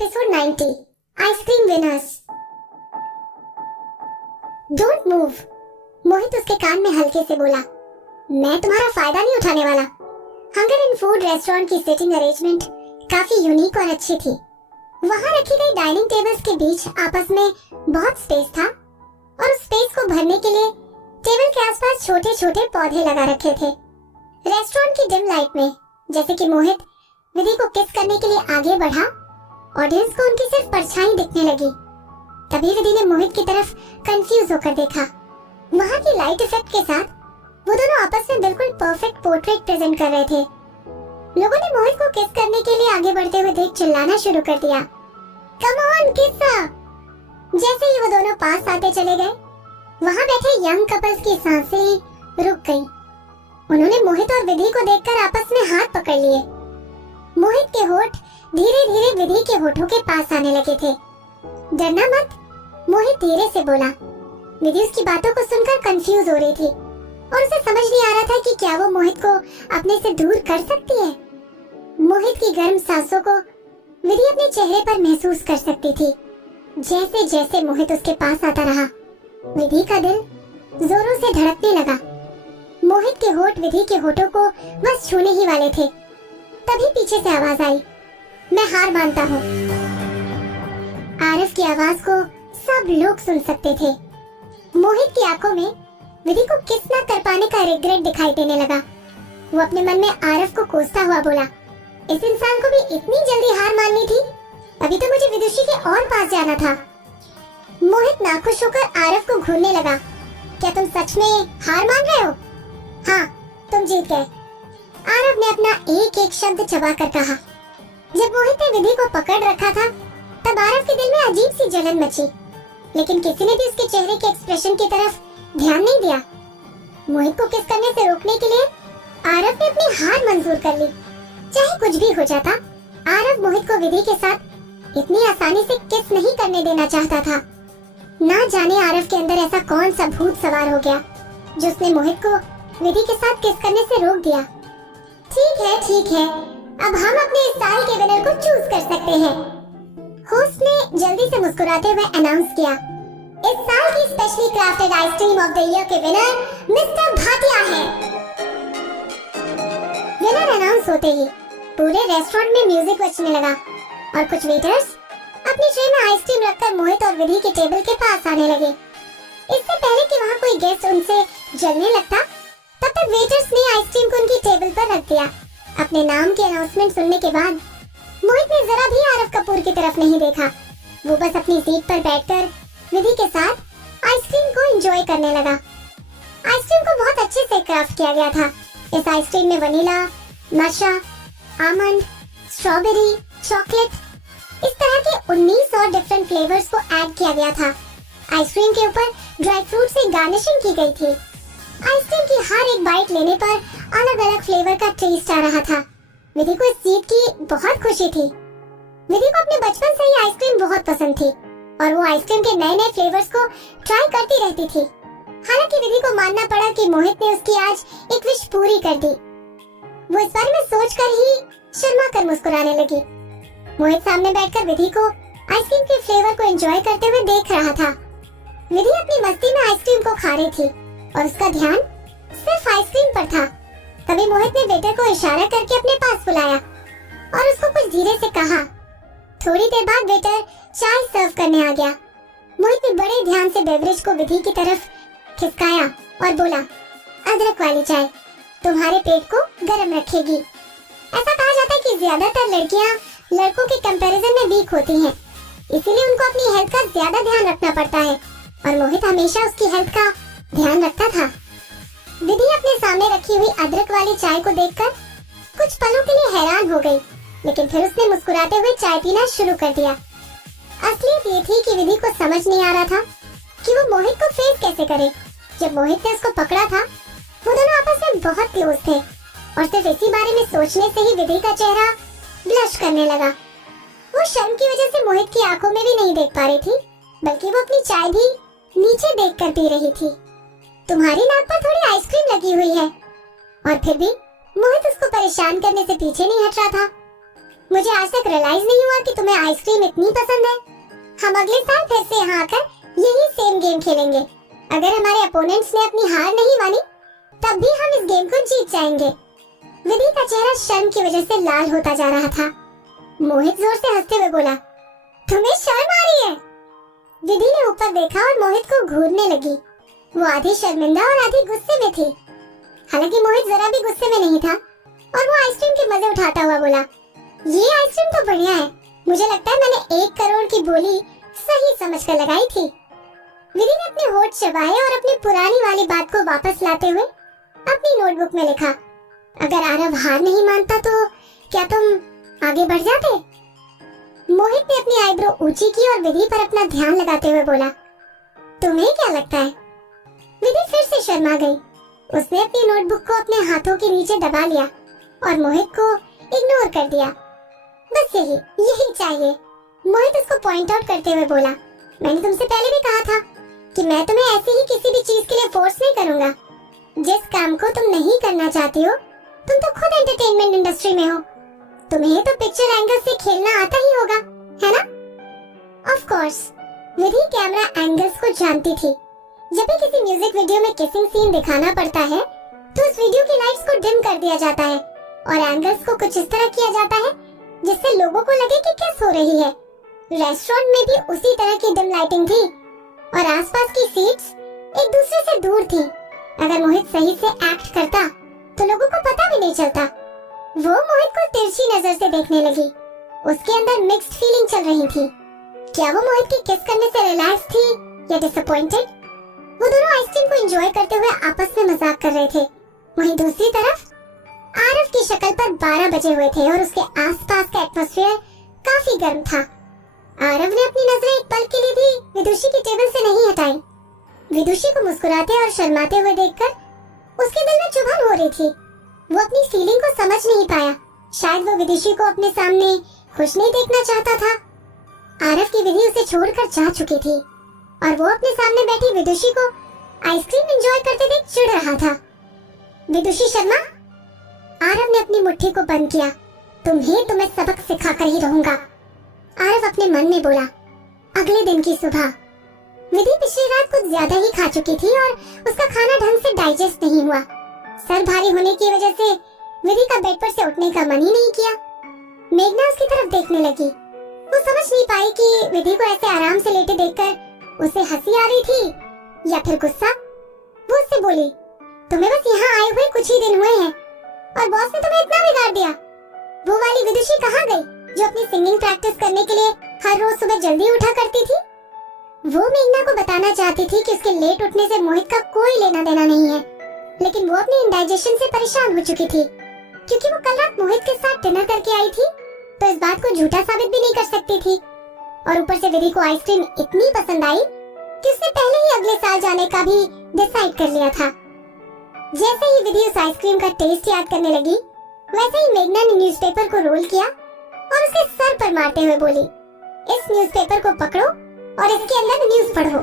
Episode 90 ice cream winners. Don't move, Mohit उसके कान में हल्के से बोला। मैं तुम्हारा फायदा नहीं उठाने वाला। हंगर एंड फूड रेस्टोरेंट की सीटिंग अरेंजमेंट काफी यूनिक और अच्छी थी। वहां रखी गई डाइनिंग टेबल्स के बीच आपस में बहुत स्पेस था और उस स्पेस को भरने के लिए टेबल के आसपास छोटे छोटे पौधे लगा रखे थे। रेस्टोरेंट की डिम लाइट में जैसे कि मोहित विधि को किस करने के लिए आगे बढ़ा, ऑडियंस को उनकी सिर्फ परछाई दिखने लगी। तभी विधि ने मोहित की तरफ कंफ्यूज होकर देखा। वहां की लाइट इफेक्ट के साथ वो दोनों आपस में बिल्कुल परफेक्ट पोर्ट्रेट प्रेजेंट कर रहे थे। लोगों ने मोहित को किस करने के लिए आगे बढ़ते हुए देख चिल्लाना शुरू कर दिया, कम ऑन किस। जैसे ही वो दोनों पास आते चले गए, वहां बैठे यंग कपल्स की सांसें रुक गईं। उन्होंने मोहित और विधि को देखकर आपस में हाथ पकड़ लिए। मोहित के होठ धीरे धीरे विधि के होठों के पास आने लगे थे। डरना मत, मोहित धीरे से बोला। विधि उसकी बातों को सुनकर कंफ्यूज हो रही थी और उसे समझ नहीं आ रहा था कि क्या वो मोहित को अपने से दूर कर सकती है। मोहित की गर्म सांसों को विधि अपने चेहरे पर महसूस कर सकती थी। जैसे जैसे मोहित उसके पास आता रहा, विधि का दिल जोरों से धड़कने लगा। मोहित के होठ विधि के होठों को बस छूने ही वाले थे। तभी पीछे से आवाज आई, मैं हार मानता हूँ। आरिफ की आवाज को सब लोग सुन सकते थे। मोहित की आंखों में विधि को किस न कर पाने का रिग्रेट दिखाई देने लगा। वो अपने मन में आरिफ को कोसता हुआ बोला, इस इंसान को भी इतनी जल्दी हार माननी थी? अभी तो मुझे विदुषी के और पास जाना था। मोहित नाखुश होकर आरिफ को घूरने लगा, क्या तुम सच में हार मान रहे हो? हाँ, तुम जीत गए। आरव ने अपना एक एक शब्द चबा कर कहा। जब मोहित ने विधि को पकड़ रखा था, तब आरव के दिल में अजीब सी जलन मची, लेकिन किसी ने भी उसके चेहरे के एक्सप्रेशन की तरफ ध्यान नहीं दिया। मोहित को किस करने से रोकने के लिए आरव ने अपनी हार मंजूर कर ली। चाहे कुछ भी हो जाता, आरव मोहित को विधि के साथ इतनी आसानी से किस नहीं करने देना चाहता था। ना जाने आरव के अंदर ऐसा कौन सा भूत सवार हो गया जो उसने मोहित को विधि के साथ किस करने से रोक दिया। ठीक है, अब हम अपने इस साल के विनर को चूज कर सकते हैं। होस्ट ने जल्दी से मुस्कुराते हुए अनाउंस किया, इस साल की specially crafted ice cream of the year के विनर मिस्टर भाटिया हैं। विनर अनाउंस होते ही पूरे रेस्टोरेंट में म्यूजिक बजने लगा और कुछ वेटर्स अपनी ट्रे में आइसक्रीम रखकर मोहित और विधि के टेबल के पास आने लगे। इससे पहले कि वहाँ कोई गेस्ट उनसे जलने लगता, तब तक वेटर्स ने आइसक्रीम को उनकी टेबल पर रख दिया। अपने नाम की अनाउंसमेंट सुनने के बाद मोहित ने जरा भी आरव कपूर की तरफ नहीं देखा। वो बस अपनी सीट पर बैठकर विधि के साथ आइसक्रीम को एंजॉय करने लगा। आइसक्रीम को बहुत अच्छे से क्राफ्ट किया गया था। इस आइसक्रीम में वनीला, नशा, आमंड, स्ट्रॉबेरी, चॉकलेट, इस तरह के 19 और डिफरेंट फ्लेवर्स को ऐड किया गया था। आइसक्रीम के ऊपर ड्राई फ्रूट से गार्निशिंग की गई थी। आइसक्रीम की हर एक बाइट लेने पर अलग अलग फ्लेवर का टेस्ट आ रहा था। विधि को इस जीत की बहुत खुशी थी। विधि को अपने बचपन से ही आइसक्रीम बहुत पसंद थी और वो आइसक्रीम के नए नए फ्लेवर्स को ट्राई करती रहती थी। हालांकि विधि को मानना पड़ा कि मोहित ने उसकी आज एक विश पूरी कर दी। वो इस बारे में सोचकर ही शर्मा कर मुस्कुराने लगी। मोहित सामने बैठकर विधि को आइसक्रीम के फ्लेवर को एंजॉय करते हुए देख रहा था। विधि अपनी मस्ती में आइसक्रीम को खा रही थी और उसका ध्यान सिर्फ आइसक्रीम पर था। तभी मोहित ने वेटर को इशारा करके अपने पास बुलाया और उसको कुछ धीरे से कहा। थोड़ी देर बाद वेटर चाय सर्व करने आ गया। मोहित ने बड़े ध्यान से बेवरेज को विधि की तरफ खिसकाया और बोला, अदरक वाली चाय तुम्हारे पेट को गर्म रखेगी। ऐसा कहा जाता है कि ज्यादातर लड़कियां लड़कों के कंपैरिजन में वीक होती हैं, इसीलिए उनको अपनी हेल्थ का ज्यादा ध्यान रखना पड़ता है और मोहित हमेशा उसकी हेल्थ का ध्यान रखता था। विधि अपने सामने रखी हुई अदरक वाली चाय को देखकर कुछ पलों के लिए हैरान हो गई, लेकिन फिर उसने मुस्कुराते हुए चाय पीना शुरू कर दिया। असलियत ये थी कि विधि को समझ नहीं आ रहा था कि वो मोहित को फेस कैसे करे। जब मोहित ने उसको पकड़ा था, वो दोनों आपस में बहुत क्लोज थे और सिर्फ इसी बारे में सोचने से ही विधि का चेहरा ब्लश करने लगा। वो शर्म की वजह से मोहित की आंखों में भी नहीं देख पा रही थी, बल्कि वो अपनी चाय भी नीचे देखकर पी रही थी। तुम्हारी नाक पर थोड़ी आइसक्रीम लगी हुई है। और फिर भी मोहित उसको परेशान करने से पीछे नहीं हट रहा था। मुझे आज तक रियलाइज नहीं हुआ कि तुम्हें आइसक्रीम इतनी पसंद है। हम अगले साल फिर से यहाँ आकर यही सेम गेम खेलेंगे। अगर हमारे अपोनेंट्स ने अपनी हार नहीं मानी तब भी हम इस गेम को जीत जाएंगे। विधि का चेहरा शर्म की वजह से लाल होता जा रहा था। मोहित जोर से हंसते हुए बोला, तुम्हें शर्म आ रही है? विधि ने ऊपर देखा और मोहित को घूरने लगी। वो आधी शर्मिंदा और आधी गुस्से में थी। हालांकि मोहित जरा भी गुस्से में नहीं था और वो आइसक्रीम के मजे उठाता हुआ बोला, ये आइसक्रीम तो बढ़िया है। मुझे लगता है मैंने 1 करोड़ की बोली सही समझकर लगाई थी। विधि ने अपने होठ चबाए और अपनी पुरानी वाली बात को वापस लाते हुए अपनी नोटबुक में लिखा, अगर आरव हार नहीं मानता तो क्या तुम आगे बढ़ जाते? मोहित ने अपनी आईब्रो ऊंची की और विधि पर अपना ध्यान लगाते हुए बोला, तुम्हें क्या लगता है? विधि फिर से शर्मा गई। उसने अपनी नोटबुक को अपने हाथों के नीचे दबा लिया और मोहित को इग्नोर कर दिया। बस यही चाहिए। मोहित उसको पॉइंट आउट करते हुए बोला, मैंने तुमसे पहले भी कहा था कि मैं तुम्हें ऐसे ही किसी भी चीज के लिए फोर्स नहीं करूंगा। जिस काम को तुम नहीं करना चाहती हो, तुम तो खुद एंटरटेनमेंट इंडस्ट्री में हो, तुम्हें तो पिक्चर एंगल से खेलना आता ही होगा, है ना? Of course, Vidhi camera angles को जानती थी। जब भी किसी म्यूजिक वीडियो में किसिंग सीन दिखाना पड़ता है तो उस वीडियो की लाइट्स को डिम कर दिया जाता है और एंगल्स को कुछ इस तरह किया जाता है जिससे लोगों को लगे कि किस हो रही है। रेस्टोरेंट में भी उसी तरह की डिम लाइटिंग थी और आसपास की सीट्स एक दूसरे से दूर थी। अगर मोहित सही से एक्ट करता तो लोगों को पता भी नहीं चलता। वो मोहित को तिरछी नजर से देखने लगी। उसके अंदर मिक्स्ड फीलिंग चल रही थी। क्या वो मोहित की किस करने से रिलैक्स थी या डिसअपॉइंटेड? वो दोनों आइसक्रीम को एंजॉय करते हुए आपस में मजाक कर रहे थे। वहीं दूसरी तरफ आरव की शक्ल पर 12 बजे हुए थे और उसके आसपास का एटमॉस्फेयर काफी गर्म था। आरव ने अपनी नजरें एक पल के लिए भी विदुषी की टेबल से नहीं हटाई। विदुषी को मुस्कुराते और शर्माते हुए देखकर उसके दिल में चुभन हो रही थी। वो अपनी फीलिंग को समझ नहीं पाया। शायद वो विदुषी को अपने सामने खुश नहीं देखना चाहता था। आरव की विधि उसे छोड़कर जा चुकी थी और वो अपने सामने बैठी विदुषी को आइसक्रीम एंजॉय करते देख चिढ़ रहा था। विदुषी शर्मा, आरव ने अपनी मुट्ठी को बंद किया। तुम्हें सबक सिखाकर ही रहूंगा, आरव अपने मन में बोला। अगले दिन की सुबह विधि पिछली रात कुछ ज्यादा ही खा चुकी थी और उसका खाना ढंग से डाइजेस्ट नहीं हुआ। सर भारी होने की वजह से विधि का बेड पर से उठने का मन ही नहीं किया। मेघना उसकी तरफ देखने लगी। वो समझ नहीं पाई कि विधि को ऐसे आराम से लेटे देखकर उसे हंसी आ रही थी या फिर गुस्सा। वो उससे बोली, तुम्हें बस यहाँ आए हुए कुछ ही दिन हुए हैं और बॉस ने तुम्हें इतना बिगाड़ दिया। वो वाली विदुषी कहाँ गई जो अपनी सिंगिंग प्रैक्टिस करने के लिए हर रोज सुबह जल्दी उठा करती थी? वो मेघना को बताना चाहती थी कि उसके लेट उठने से मोहित का कोई लेना देना नहीं है, लेकिन वो अपनी इंडाइजेशन से परेशान हो चुकी थी क्योंकि वो कल रात मोहित के साथ डिनर करके आई थी, तो इस बात को झूठा साबित भी नहीं कर सकती थी। और ऊपर से विधि को आइसक्रीम इतनी पसंद आई कि उसने पहले ही अगले साल जाने का भी डिसाइड कर लिया था। जैसे ही विधि उस आइसक्रीम का टेस्ट याद करने लगी, वैसे ही मेघना ने न्यूज़पेपर को रोल किया और उसके सर पर मारते हुए बोली, इस न्यूज़पेपर को पकड़ो और इसके अंदर न्यूज़ पढ़ो।